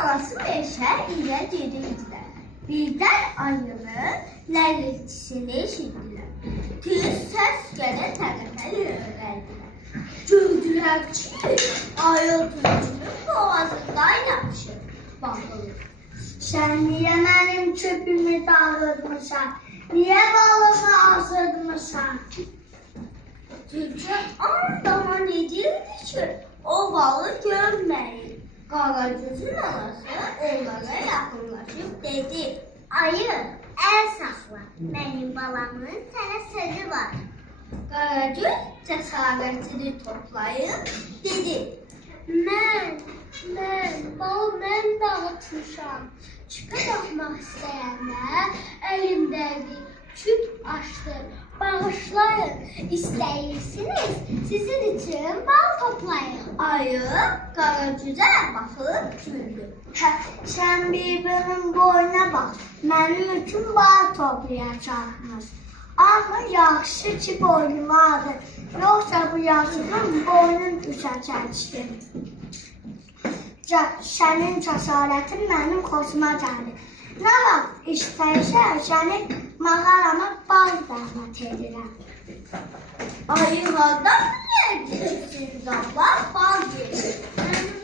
anası meşə ilə gedirdilər. Birdən ayının ləritisini eşitdilər. Tez səs gələn tərəfə yönəldilər. Gördülər ki, ayı tülkünün boğazından yapışır. Baxılır. Sən niyə mənim çöpümü dağıtmısan? Niyə balımı azırtmısan? Tülkü andaman edirdi ki, o balı görməyir. Qaragözün anası onlara yaxınlaşıb dedi: Ayı, əl saxla. Mənim balamın sənə sözü var. Qaragöz cəsarətini toplayıb dedi: Balı mən dağıtmışam. Çıxa baxmaq istəyənlər əlimdəki küp açdı. Bağışlayın, istəyirsiniz, sizin üçün bal toplayın. Ayı Qaragözə baxıb güldü. Sən bir-birinin boynuna bax, mənim üçün bal toplayacaqsınız. Amma yaxşı ki boynuma alır, yoxsa bu yazığın boynun düşəcəkdir. Sənin cəsarətin mənim xoşuma gəlir. Nə vaxt istəyirsən, səni mağarama bal dəvət edirəm. Ayı hardan bilərdi ki, siz Allah bal verir?